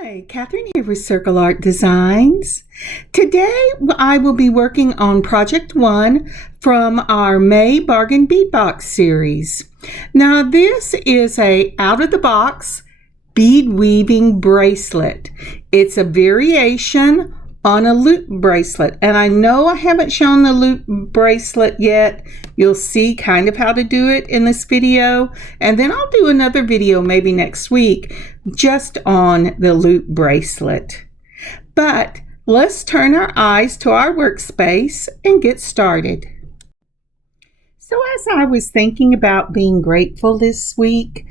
Hi, Kathryn here with Circle Art Designs. Today I will be working on Project 1 from our May Bargain Bead Box series. Now this is a out-of-the-box bead weaving bracelet. It's a variation on a loop bracelet, and I know I haven't shown the loop bracelet yet. You'll see kind of how to do it in this video, and then I'll do another video maybe next week just on the loop bracelet. But let's turn our eyes to our workspace and get started. So as I was thinking about being grateful this week,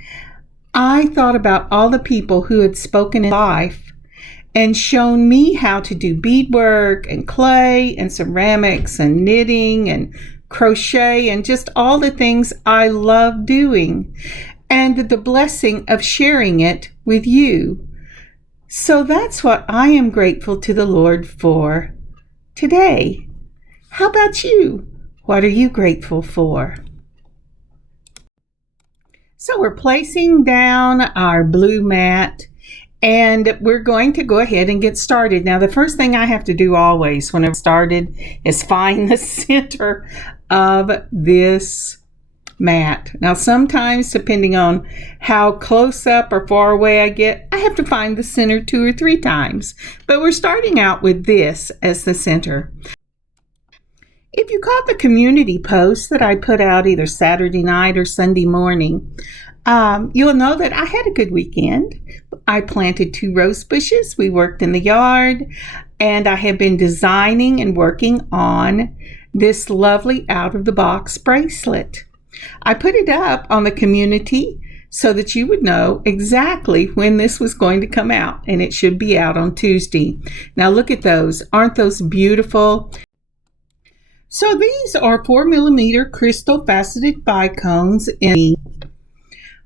I thought about all the people who had spoken in life and shown me how to do beadwork and clay and ceramics and knitting and crochet and just all the things I love doing, and the blessing of sharing it with you. So that's what I am grateful to the Lord for today. How about you? What are you grateful for? So we're placing down our blue mat, and we're going to go ahead and get started. Now, the first thing I have to do always when I've started is find the center of this mat. Now, sometimes, depending on how close up or far away I get, I have to find the center 2 or 3 times. But we're starting out with this as the center. If you caught the community post that I put out either Saturday night or Sunday morning, you'll know that I had a good weekend. I planted 2 rose bushes. We worked in the yard, and I have been designing and working on this lovely out-of-the-box bracelet. I put it up on the community so that you would know exactly when this was going to come out, and it should be out on Tuesday. Now look at those. Aren't those beautiful? So these are 4mm crystal faceted bicones in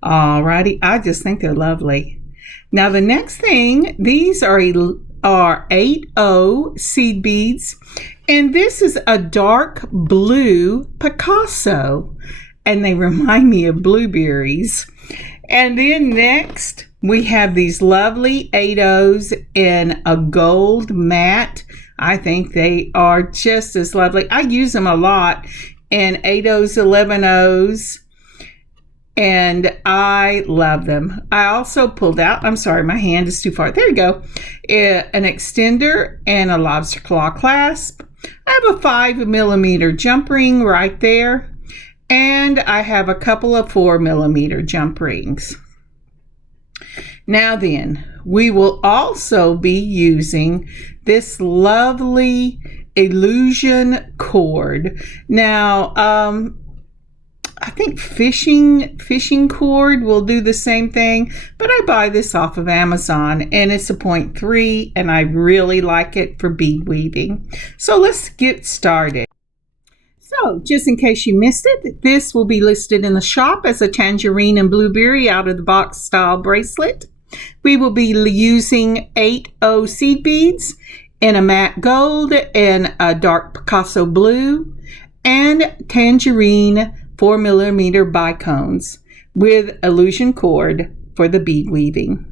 alrighty, I just think they're lovely. Now the next thing, these are 8O seed beads, and this is a dark blue Picasso, and they remind me of blueberries. And then next we have these lovely 8Os in a gold matte. I think they are just as lovely. I use them a lot in 8Os, 11Os. And I love them. I also pulled out, I'm sorry, my hand is too far. There you go. An extender and a lobster claw clasp. I have a 5mm jump ring right there. And I have a couple of 4mm jump rings. Now then, we will also be using this lovely illusion cord. Now, I think fishing cord will do the same thing, but I buy this off of Amazon, and it's a 0.3, and I really like it for bead weaving. So let's get started. So just in case you missed it, this will be listed in the shop as a Tangerine and Blueberry out-of-the-box style bracelet. We will be using 8O seed beads in a matte gold and a dark Picasso blue and tangerine 4mm bicones with illusion cord for the bead weaving.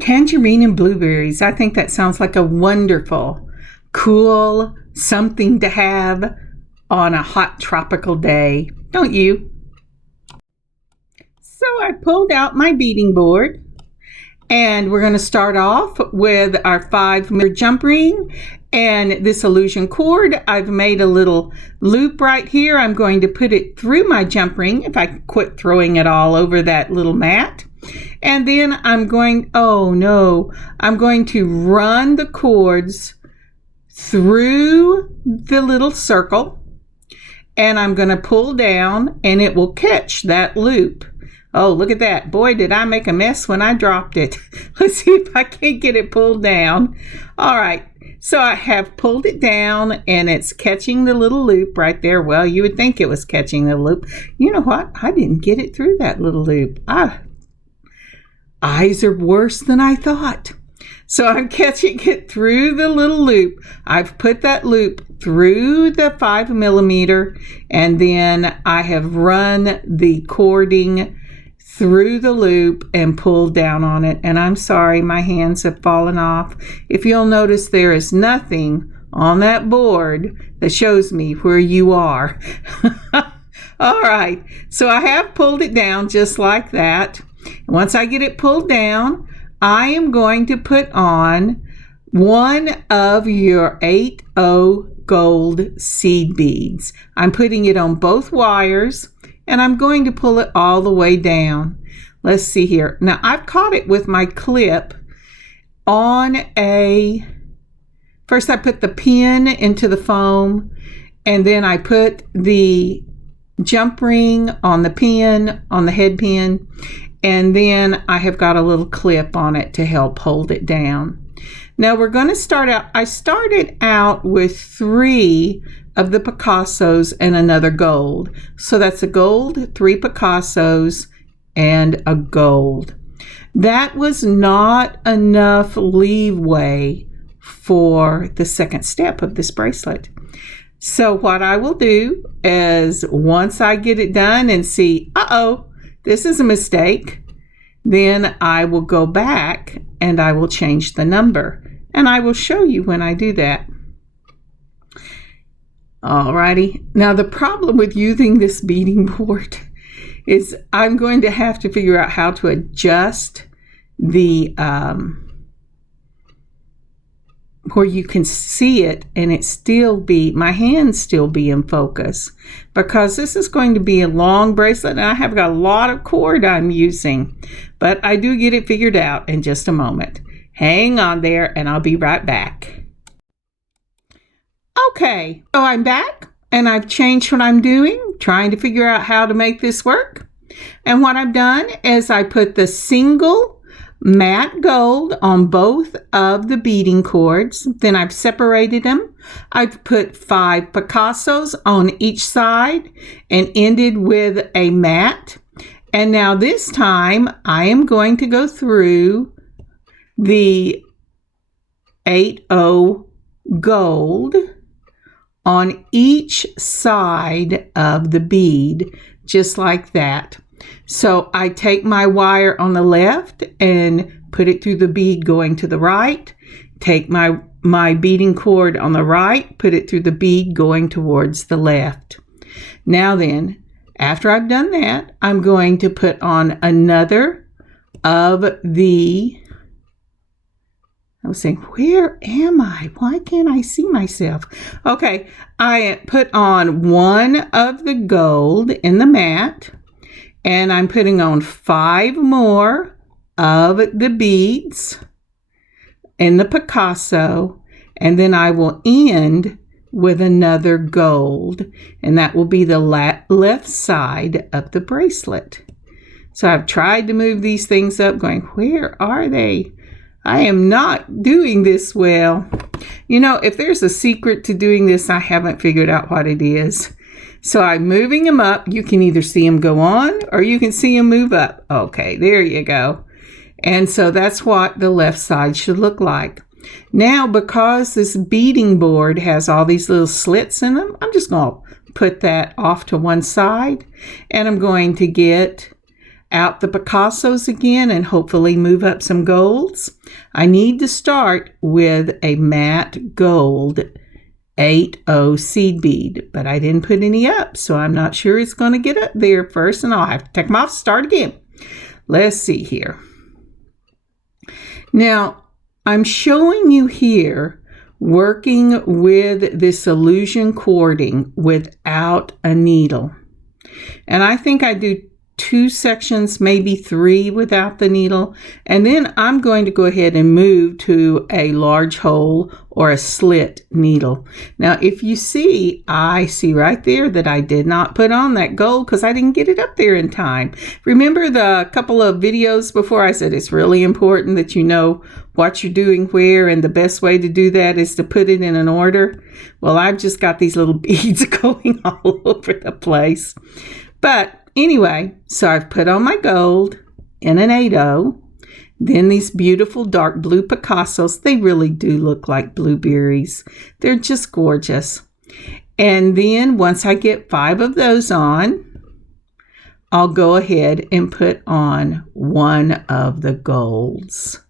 Tangerine and blueberries. I think that sounds like a wonderful, cool something to have on a hot tropical day, don't you? So I pulled out my beading board, and we're going to start off with our 5mm jump ring and this illusion cord. I've made a little loop right here. I'm going to put it through my jump ring if I quit throwing it all over that little mat. And then I'm going to run the cords through the little circle, and I'm going to pull down, and it will catch that loop. Oh, look at that. Boy, did I make a mess when I dropped it. Let's see if I can't get it pulled down. All right. So I have pulled it down, and it's catching the little loop right there. Well, you would think it was catching the loop. You know what? I didn't get it through that little loop. Eyes are worse than I thought. So I'm catching it through the little loop. I've put that loop through the 5mm, and then I have run the cording through the loop and pull down on it. And I'm sorry, my hands have fallen off. If you'll notice, there is nothing on that board that shows me where you are. All right, so I have pulled it down just like that. Once I get it pulled down, I am going to put on one of your 8/0 gold seed beads. I'm putting it on both wires, and I'm going to pull it all the way down. Let's see here. Now, I've caught it with my clip on first I put the pin into the foam, and then I put the jump ring on the pin, on the head pin, and then I have got a little clip on it to help hold it down. Now we're going to start out, I started out with 3 of the Picassos and another gold. So that's a gold, 3 Picassos, and a gold. That was not enough leeway for the second step of this bracelet. So what I will do is once I get it done and see, uh-oh, this is a mistake, then I will go back and I will change the number. And I will show you when I do that. Alrighty. Now the problem with using this beading board is I'm going to have to figure out how to adjust the where you can see it and it still be, my hands still be in focus, because this is going to be a long bracelet and I have got a lot of cord I'm using, but I do get it figured out in just a moment. Hang on there and I'll be right back. Okay, so I'm back and I've changed what I'm doing, trying to figure out how to make this work. And what I've done is I put the single matte gold on both of the beading cords. Then I've separated them. I've put 5 Picassos on each side and ended with a matte. And now this time I am going to go through the 8/0 gold on each side of the bead, just like that. So I take my wire on the left and put it through the bead going to the right. Take my beading cord on the right, put it through the bead going towards the left. Now then, after I've done that, I'm going to put on another of the, I was saying, where am I? Why can't I see myself? Okay, I put on one of the gold in the mat, and I'm putting on 5 more of the beads in the Picasso, and then I will end with another gold, and that will be the left side of the bracelet. So I've tried to move these things up, going, where are they? I am not doing this well. You know, if there's a secret to doing this, I haven't figured out what it is. So I'm moving them up. You can either see them go on or you can see them move up. Okay, there you go. And so that's what the left side should look like. Now, because this beading board has all these little slits in them, I'm just going to put that off to one side, and I'm going to get out the Picassos again and hopefully move up some golds. I need to start with a matte gold 8/0 seed bead, but I didn't put any up, so I'm not sure it's going to get up there first, and I'll have to take them off, start again. Let's see here. Now, I'm showing you here working with this illusion cording without a needle. And I think I do 2 sections, maybe 3 without the needle. And then I'm going to go ahead and move to a large hole or a slit needle. Now, if you see, I see right there that I did not put on that gold because I didn't get it up there in time. Remember the couple of videos before I said it's really important that you know what you're doing where, and the best way to do that is to put it in an order? Well, I've just got these little beads going all over the place. But anyway, so I've put on my gold in an 8/0. Then these beautiful dark blue Picassos. They really do look like blueberries. They're just gorgeous. And then once I get 5 of those on I'll go ahead and put on one of the golds.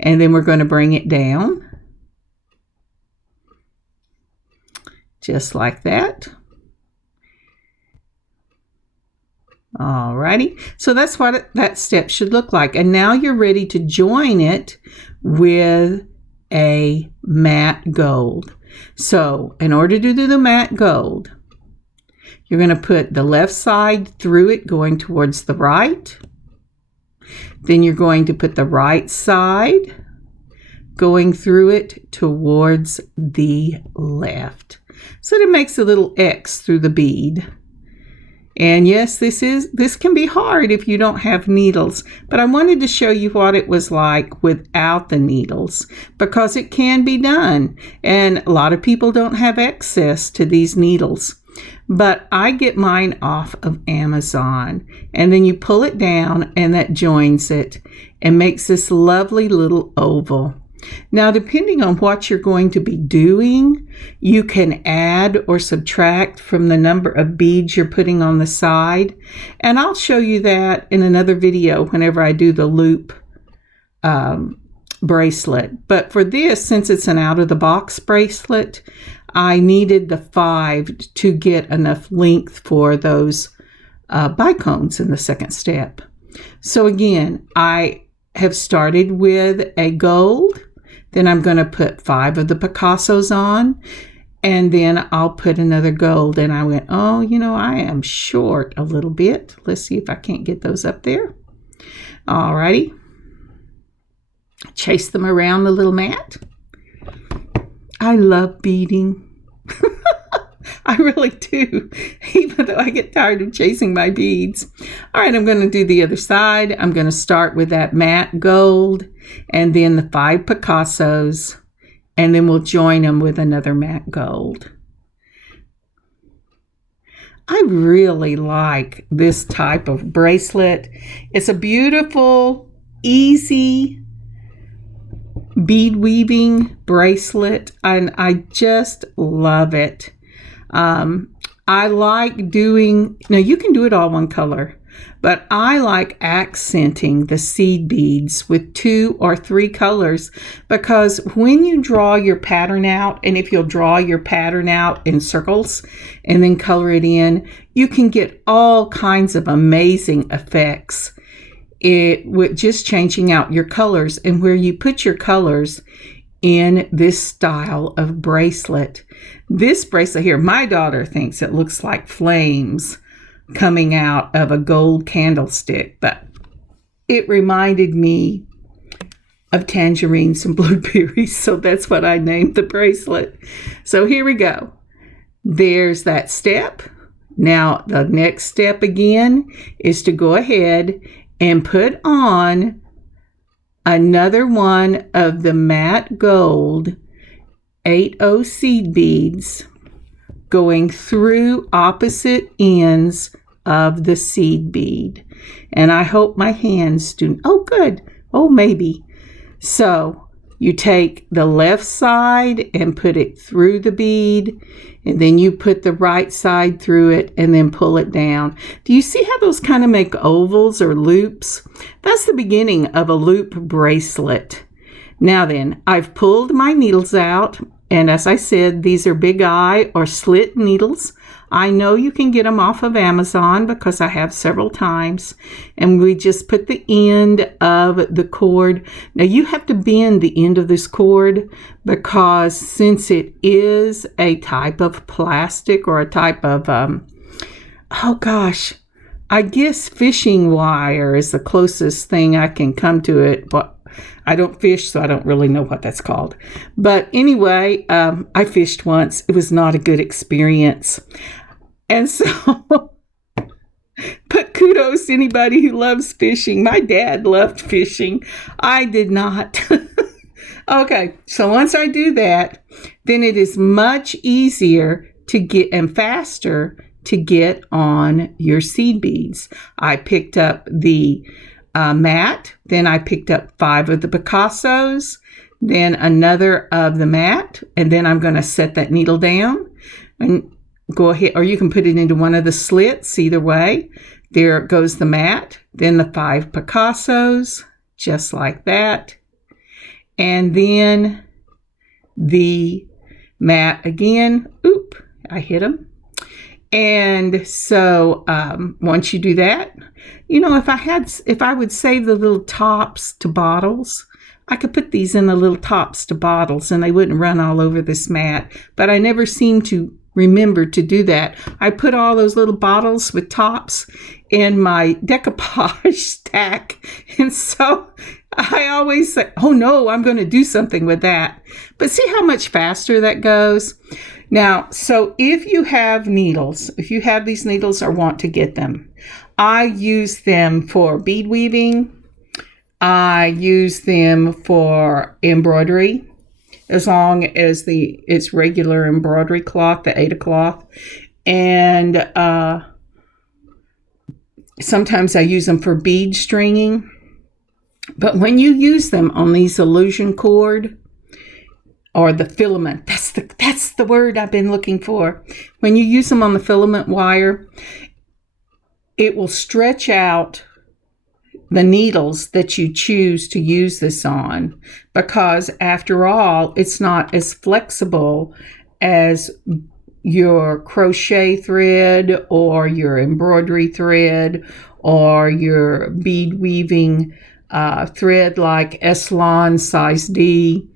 And then we're going to bring it down. Just like that. Alrighty, so that's what that step should look like. And now you're ready to join it with a matte gold. So in order to do the matte gold, you're going to put the left side through it going towards the right. Then you're going to put the right side going through it towards the left. So it makes a little X through the bead. And yes, this can be hard if you don't have needles, but I wanted to show you what it was like without the needles, because it can be done. And a lot of people don't have access to these needles, but I get mine off of Amazon. And then you pull it down and that joins it and makes this lovely little oval. Now, depending on what you're going to be doing, you can add or subtract from the number of beads you're putting on the side. And I'll show you that in another video whenever I do the loop bracelet. But for this, since it's an out-of-the-box bracelet, I needed the 5 to get enough length for those bicones in the second step. So again, I have started with a gold. Then I'm going to put 5 of the Picassos on, and then I'll put another gold. And I went, oh, you know, I am short a little bit. Let's see if I can't get those up there. Alrighty. Chase them around the little mat. I love beading. I really do, even though I get tired of chasing my beads. All right, I'm going to do the other side. I'm going to start with that matte gold and then the 5 Picassos, and then we'll join them with another matte gold. I really like this type of bracelet. It's a beautiful, easy bead weaving bracelet, and I just love it. I like doing, now you can do it all one color, but I like accenting the seed beads with 2 or 3 colors, because when you draw your pattern out, and if you'll draw your pattern out in circles and then color it in, you can get all kinds of amazing effects with just changing out your colors and where you put your colors in this style of bracelet. This bracelet here, my daughter thinks it looks like flames coming out of a gold candlestick, but it reminded me of tangerines and blueberries, so that's what I named the bracelet. So here we go. There's that step. Now the next step again is to go ahead and put on another one of the matte gold 8/0 seed beads going through opposite ends of the seed bead. And I hope my hands do, oh good, oh maybe. So you take the left side and put it through the bead, and then you put the right side through it and then pull it down. Do you see how those kind of make ovals or loops? That's the beginning of a loop bracelet. Now then, I've pulled my needles out, and as I said, these are big eye or slit needles. I know you can get them off of Amazon because I have several times. And we just put the end of the cord. Now you have to bend the end of this cord, because since it is a type of plastic or a type of, oh gosh, I guess fishing wire is the closest thing I can come to it. But I don't fish, so I don't really know what that's called. But anyway, I fished once. It was not a good experience. And so, but kudos to anybody who loves fishing. My dad loved fishing. I did not. Okay, so once I do that, then it is much easier to get and faster to get on your seed beads. I picked up the matte, then I picked up 5 of the Picassos, then another of the matte, and then I'm going to set that needle down and go ahead, or you can put it into one of the slits, either way. There goes the mat, then the 5 Picassos, just like that. And then the mat again. Oop, I hit them. And so once you do that, you know, if I would save the little tops to bottles, I could put these in the little tops to bottles and they wouldn't run all over this mat. But I never seem to remember to do that. I put all those little bottles with tops in my decoupage stack. And so I always say, oh no, I'm going to do something with that. But see how much faster that goes? Now, so if you have needles, if you have these needles or want to get them, I use them for bead weaving. I use them for embroidery, as long as it's regular embroidery cloth, the Aida cloth. And sometimes I use them for bead stringing. But when you use them on these illusion cord, or the filament, that's the word I've been looking for. When you use them on the filament wire, it will stretch out the needles that you choose to use this on, because after all, it's not as flexible as your crochet thread or your embroidery thread or your bead weaving thread like Eslon size D.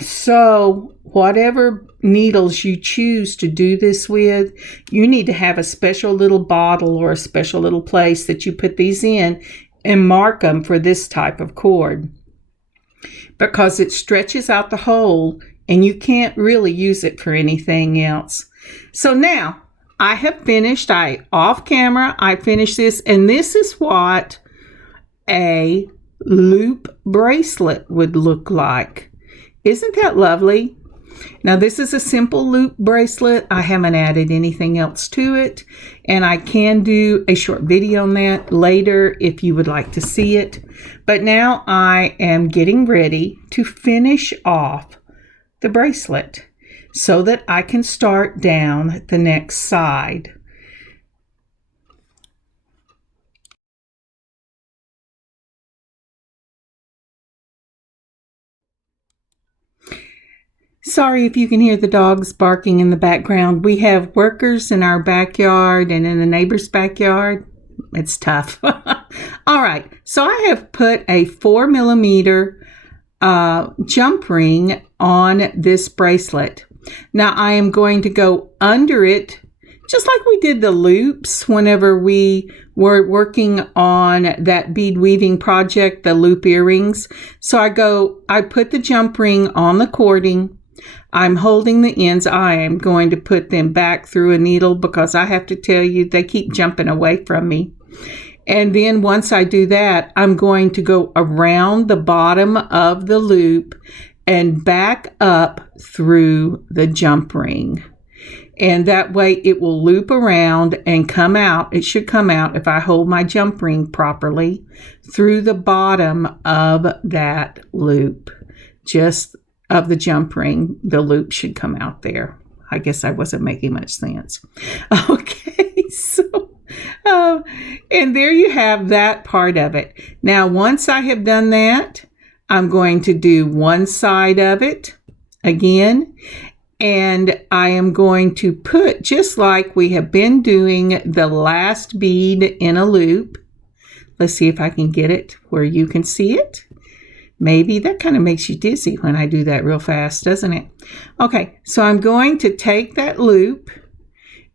So whatever needles you choose to do this with, you need to have a special little bottle or a special little place that you put these in and mark them for this type of cord, because it stretches out the hole and you can't really use it for anything else. So now I have finished, off camera, I finished this, and this is what a loop bracelet would look like. Isn't that lovely? Now this is a simple loop bracelet. I haven't added anything else to it, and I can do a short video on that later if you would like to see it. But now I am getting ready to finish off the bracelet so that I can start down the next side. Sorry if you can hear the dogs barking in the background. We have workers in our backyard and in the neighbor's backyard. It's tough. All right, so I have put a 4mm jump ring on this bracelet. Now I am going to go under it, just like we did the loops whenever we were working on that bead weaving project, the loop earrings. So I put the jump ring on the cording. I'm holding the ends. I am going to put them back through a needle because I have to tell you, they keep jumping away from me. And then once I do that, I'm going to go around the bottom of the loop and back up through the jump ring. And that way it will loop around and come out. It should come out, if I hold my jump ring properly, through the bottom of that loop. Just of the jump ring, the loop should come out there. I guess I wasn't making much sense. Okay, so and there you have that part of it. Now, once I have done that, I'm going to do one side of it again, and I am going to put, just like we have been doing the last bead in a loop. Let's see if I can get it where you can see it. Maybe that kind of makes you dizzy when I do that real fast, doesn't it? Okay, so I'm going to take that loop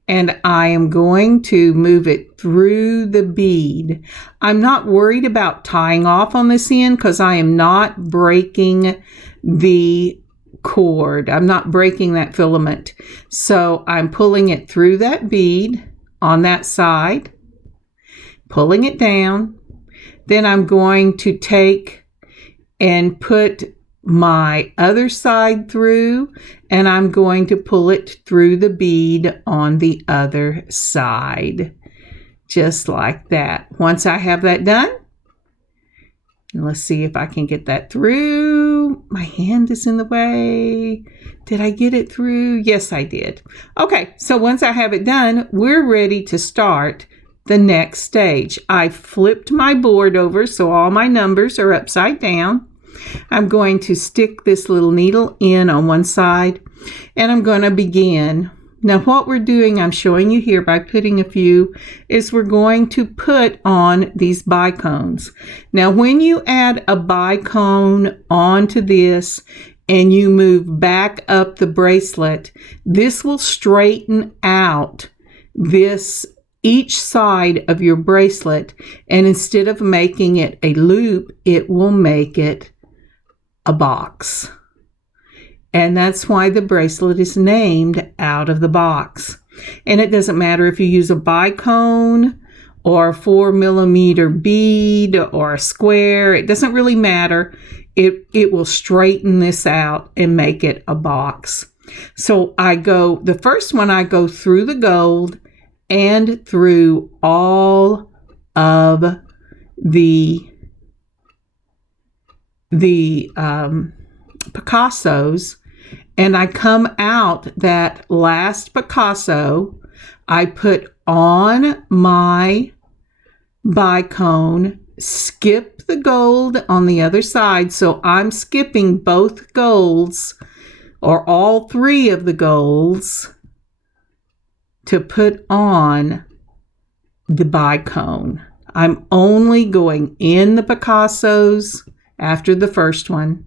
and I am going to move it through the bead. I'm not worried about tying off on this end because I am not breaking the cord. I'm not breaking that filament. So I'm pulling it through that bead on that side, pulling it down. Then I'm going to take and put my other side through, and I'm going to pull it through the bead on the other side, just like that. Once I have that done, let's see if I can get that through. My hand is in the way. Did I get it through? Yes, I did. Okay, so once I have it done, we're ready to start the next stage. I flipped my board over so all my numbers are upside down. I'm going to stick this little needle in on one side, and I'm going to begin. Now what we're doing, I'm showing you here by putting a few, is we're going to put on these bicones. Now when you add a bicone onto this and you move back up the bracelet, this will straighten out each side of your bracelet, and instead of making it a loop, it will make it a box. And that's why the bracelet is named Out of the Box. And it doesn't matter if you use a bicone or a 4mm bead or a square. It doesn't really matter. It will straighten this out and make it a box. So the first one I go through the gold and through all of the Picassos, and I come out that last Picasso. I put on my bicone, skip the gold on the other side, so I'm skipping both golds or all three of the golds to put on the bicone. I'm only going in the Picassos after the first one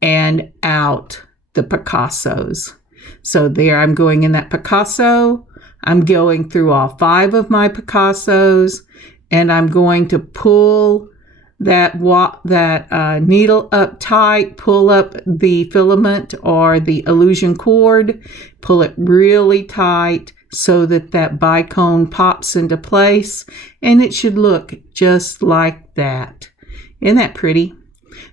and out the Picassos. So there I'm going in that Picasso. I'm going through all 5 of my Picassos, and I'm going to pull that needle up tight, pull up the filament or the illusion cord, pull it really tight so that bicone pops into place, and it should look just like that. Isn't that pretty?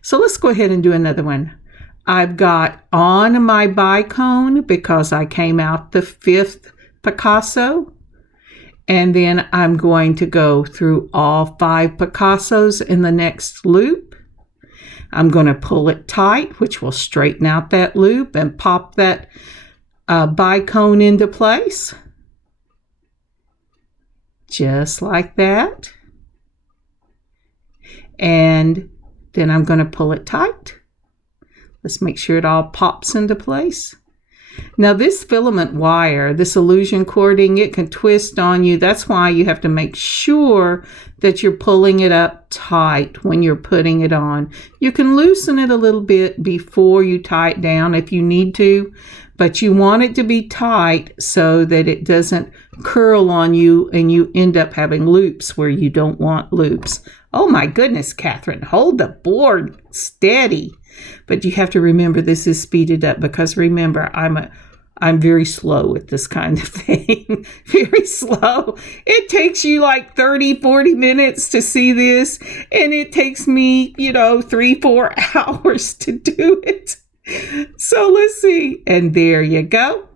So let's go ahead and do another one. I've got on my bicone because I came out the 5th Picasso, and then I'm going to go through all 5 Picassos in the next loop. I'm going to pull it tight, which will straighten out that loop and pop that bicone into place. Just like that. And then I'm going to pull it tight. Let's make sure it all pops into place. Now this filament wire, this illusion cording, it can twist on you. That's why you have to make sure that you're pulling it up tight when you're putting it on. You can loosen it a little bit before you tie it down if you need to, but you want it to be tight so that it doesn't curl on you and you end up having loops where you don't want loops. Oh my goodness, Kathryn, hold the board steady. But you have to remember this is speeded up because remember, I'm very slow with this kind of thing. Very slow. It takes you like 30-40 minutes to see this, and it takes me 3-4 hours to do it. So let's see. And there you go.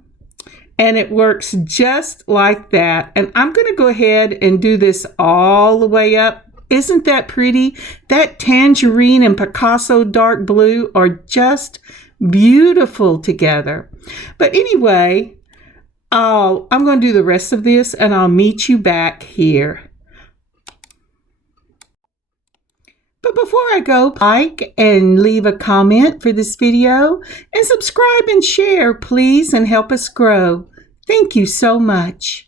And it works just like that. And I'm going to go ahead and do this all the way up. Isn't that pretty? That tangerine and Picasso dark blue are just beautiful together. But anyway, I'm going to do the rest of this and I'll meet you back here. But before I go, like and leave a comment for this video and subscribe and share, please, and help us grow. Thank you so much.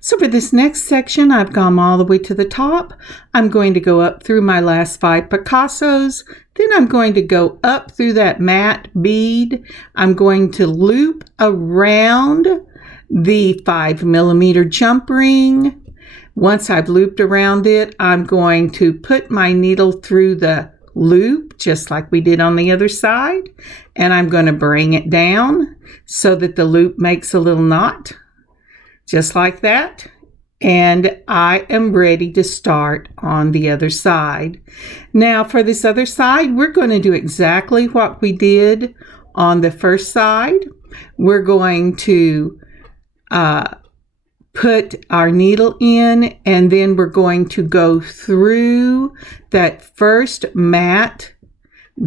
So for this next section, I've gone all the way to the top. I'm going to go up through my last 5 Picassos. Then I'm going to go up through that matte bead. I'm going to loop around the 5mm jump ring. Once I've looped around it, I'm going to put my needle through the loop just like we did on the other side. And I'm going to bring it down so that the loop makes a little knot. Just like that, and I am ready to start on the other side. Now for this other side, we're going to do exactly what we did on the first side. We're going to put our needle in, and then we're going to go through that first matte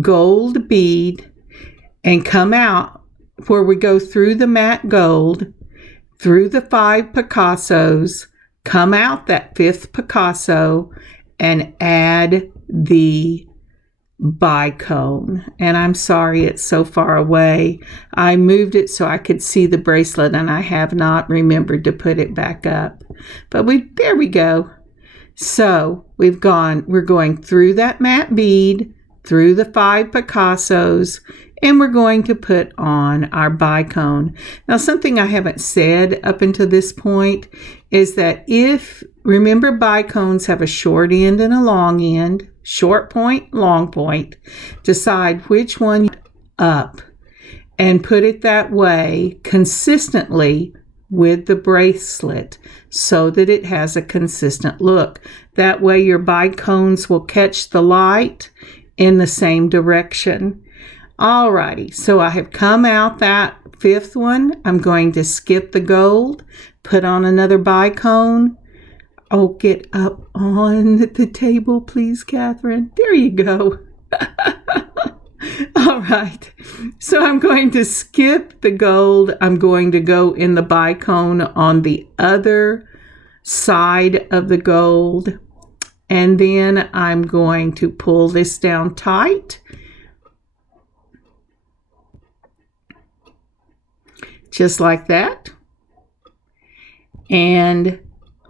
gold bead, and come out where we go through the matte gold, through the 5 Picassos, come out that 5th Picasso, and add the bicone. And I'm sorry it's so far away. I moved it so I could see the bracelet, and I have not remembered to put it back up. But there we go. So we're going through that matte bead, through the 5 Picassos, and we're going to put on our bicone. Now, something I haven't said up until this point is that remember, bicones have a short end and a long end, short point, long point. Decide which one up and put it that way consistently with the bracelet so that it has a consistent look. That way your bicones will catch the light in the same direction. Alrighty, so I have come out that 5th one. I'm going to skip the gold, put on another bicone. Oh, get up on the table, please, Kathryn. There you go. All right, so I'm going to skip the gold. I'm going to go in the bicone on the other side of the gold. And then I'm going to pull this down tight. Just like that. And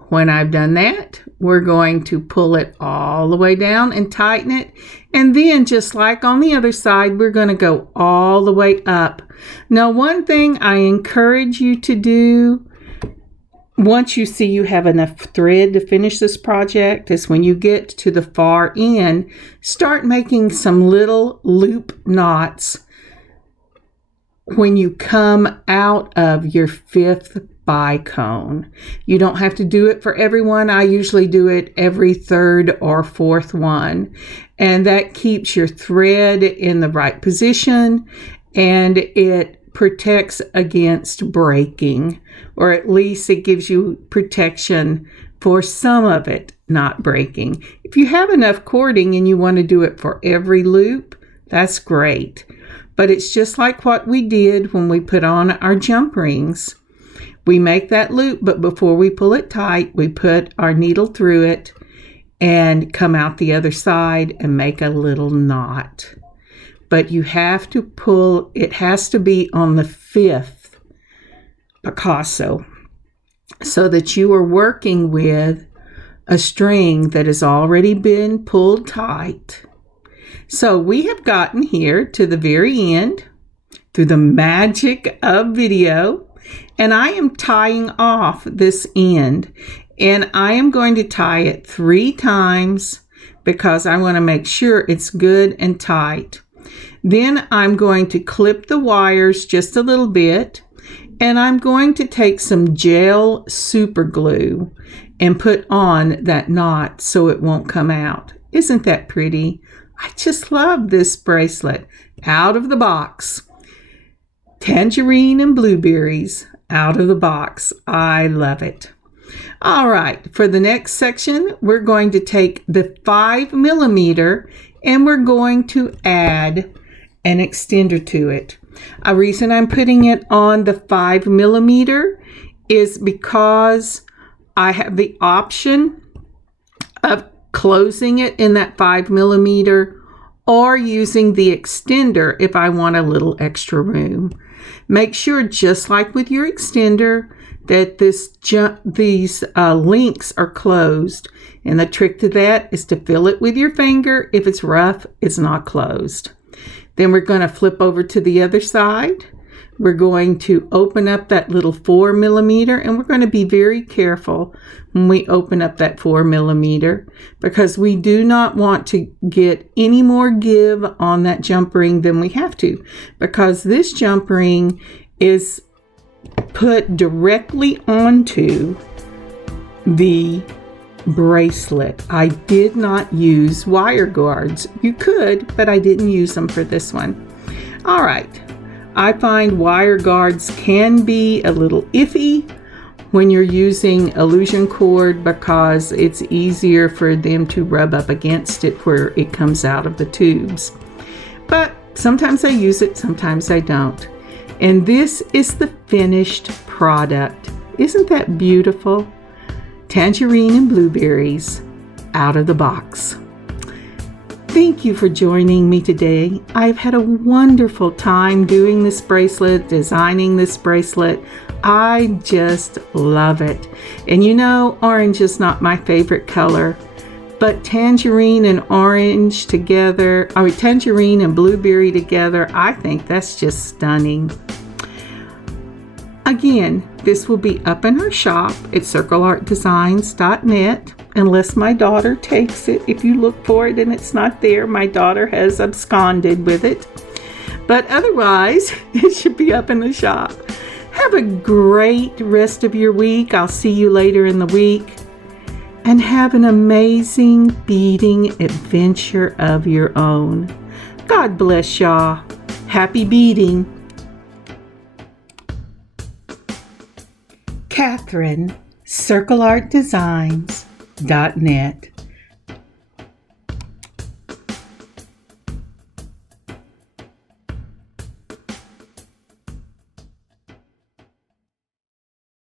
when I've done that, we're going to pull it all the way down and tighten it. And then just like on the other side, we're going to go all the way up. Now, one thing I encourage you to do once you see you have enough thread to finish this project is when you get to the far end, start making some little loop knots when you come out of your 5th bicone. You don't have to do it for everyone. I usually do it every 3rd or 4th one. And that keeps your thread in the right position, and it protects against breaking, or at least it gives you protection for some of it not breaking. If you have enough cording and you want to do it for every loop, that's great. But it's just like what we did when we put on our jump rings. We make that loop, but before we pull it tight, we put our needle through it and come out the other side and make a little knot. But you have to pull, it has to be on the 5th Picasso so that you are working with a string that has already been pulled tight. So we have gotten here to the very end through the magic of video, and I am tying off this end, and I am going to tie it 3 times because I want to make sure it's good and tight. Then I'm going to clip the wires just a little bit, and I'm going to take some gel super glue and put on that knot so it won't come out. Isn't that pretty? I just love this bracelet. Out of the box. Tangerine and blueberries out of the box. I love it. All right, for the next section, we're going to take the 5mm and we're going to add an extender to it. A reason I'm putting it on the 5mm is because I have the option of closing it in that 5mm or using the extender if I want a little extra room. Make sure, just like with your extender, that these links are closed. And the trick to that is to fill it with your finger. If it's rough, it's not closed. Then we're going to flip over to the other side. We're going to open up that little 4mm, and we're going to be very careful when we open up that 4mm because we do not want to get any more give on that jump ring than we have to, because this jump ring is put directly onto the bracelet. I did not use wire guards. You could, but I didn't use them for this one. All right. I find wire guards can be a little iffy when you're using illusion cord because it's easier for them to rub up against it where it comes out of the tubes. But Sometimes I use it, sometimes I don't. And this is the finished product. Isn't that beautiful? Tangerine and blueberries out of the box. Thank you for joining me today. I've had a wonderful time doing this bracelet, designing this bracelet. I just love it. And you know, orange is not my favorite color, but tangerine and orange together, or tangerine and blueberry together, I think that's just stunning. Again, this will be up in our shop at circleartdesigns.net, unless my daughter takes it. If you look for it and it's not there, my daughter has absconded with it. But otherwise, it should be up in the shop. Have a great rest of your week. I'll see you later in the week. And have an amazing beading adventure of your own. God bless y'all. Happy beading. Kathryn, circleartdesigns.net.